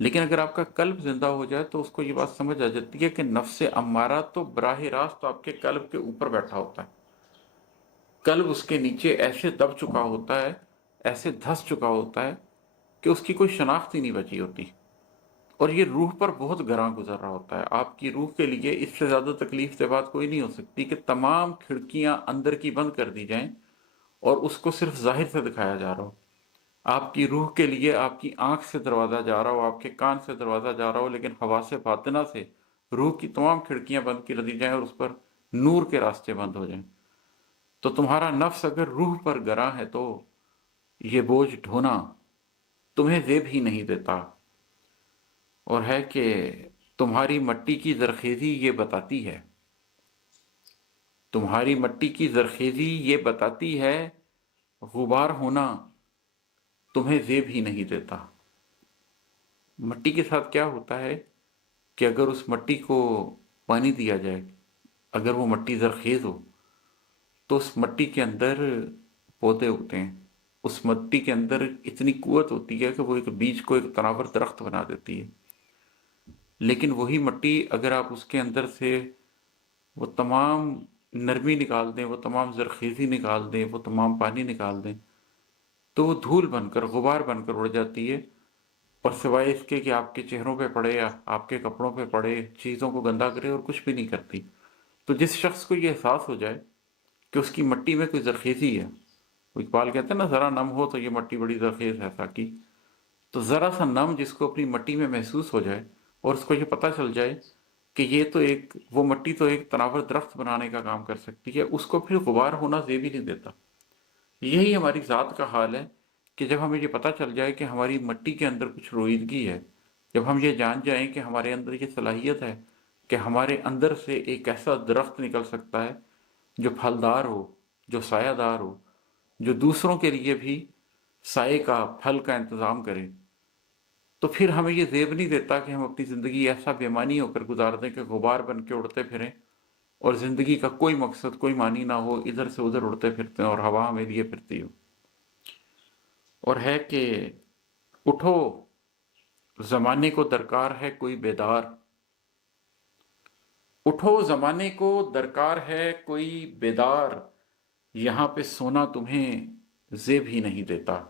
لیکن اگر آپ کا قلب زندہ ہو جائے تو اس کو یہ بات سمجھ آ جاتی ہے کہ نفس امارہ تو براہ راست تو آپ کے قلب کے اوپر بیٹھا ہوتا ہے، قلب اس کے نیچے ایسے دب چکا ہوتا ہے، ایسے دھس چکا ہوتا ہے کہ اس کی کوئی شناخت ہی نہیں بچی ہوتی، اور یہ روح پر بہت گراں گزر رہا ہوتا ہے۔ آپ کی روح کے لیے اس سے زیادہ تکلیف دہ بات کوئی نہیں ہو سکتی کہ تمام کھڑکیاں اندر کی بند کر دی جائیں اور اس کو صرف ظاہر سے دکھایا جا رہا ہو۔ آپ کی روح کے لیے آپ کی آنکھ سے دروازہ جا رہا ہو، آپ کے کان سے دروازہ جا رہا ہو، لیکن حواس باطنہ سے روح کی تمام کھڑکیاں بند کر دی جائیں اور اس پر نور کے راستے بند ہو جائیں، تو تمہارا نفس اگر روح پر گراں ہے تو یہ بوجھ ڈھونا تمہیں زیب ہی نہیں دیتا، اور ہے کہ تمہاری مٹی کی زرخیزی یہ بتاتی ہے، تمہاری مٹی کی زرخیزی یہ بتاتی ہے، غبار ہونا تمہیں زیب ہی نہیں دیتا۔ مٹی کے ساتھ کیا ہوتا ہے کہ اگر اس مٹی کو پانی دیا جائے، اگر وہ مٹی زرخیز ہو تو اس مٹی کے اندر پودے اگتے ہیں، اس مٹی کے اندر اتنی قوت ہوتی ہے کہ وہ ایک بیج کو ایک تناور درخت بنا دیتی ہے۔ لیکن وہی مٹی اگر آپ اس کے اندر سے وہ تمام نرمی نکال دیں، وہ تمام زرخیزی نکال دیں، وہ تمام پانی نکال دیں، تو وہ دھول بن کر غبار بن کر اڑ جاتی ہے، اور سوائے اس کے کہ آپ کے چہروں پہ پڑے یا آپ کے کپڑوں پہ پڑے، چیزوں کو گندا کرے، اور کچھ بھی نہیں کرتی۔ تو جس شخص کو یہ احساس ہو جائے کہ اس کی مٹی میں کوئی زرخیزی ہے، وہ اقبال کہتے ہیں نا، ذرا نم ہو تو یہ مٹی بڑی زرخیز ہے ساکی، تو ذرا سا نم جس کو اپنی مٹی میں محسوس ہو جائے اور اس کو یہ پتہ چل جائے کہ یہ تو ایک وہ مٹی تو ایک تناور درخت بنانے کا کام کر سکتی ہے، اس کو پھر غبار ہونا زیب ہی نہیں دیتا۔ یہی ہماری ذات کا حال ہے کہ جب ہمیں یہ پتہ چل جائے کہ ہماری مٹی کے اندر کچھ رویدگی ہے، جب ہم یہ جان جائیں کہ ہمارے اندر یہ صلاحیت ہے کہ ہمارے اندر سے ایک ایسا درخت نکل سکتا ہے جو پھلدار ہو، جو سایہ دار ہو، جو دوسروں کے لیے بھی سائے کا پھل کا انتظام کرے، تو پھر ہمیں یہ زیب نہیں دیتا کہ ہم اپنی زندگی ایسا بے معنی ہو کر گزار دیں کہ غبار بن کے اڑتے پھریں، اور زندگی کا کوئی مقصد کوئی معنی نہ ہو، ادھر سے ادھر اڑتے پھرتے ہیں اور ہوا ہمیں لیے پھرتی ہو۔ اور ہے کہ اٹھو زمانے کو درکار ہے کوئی بیدار، اٹھو زمانے کو درکار ہے کوئی بیدار، یہاں پہ سونا تمہیں زیب ہی نہیں دیتا۔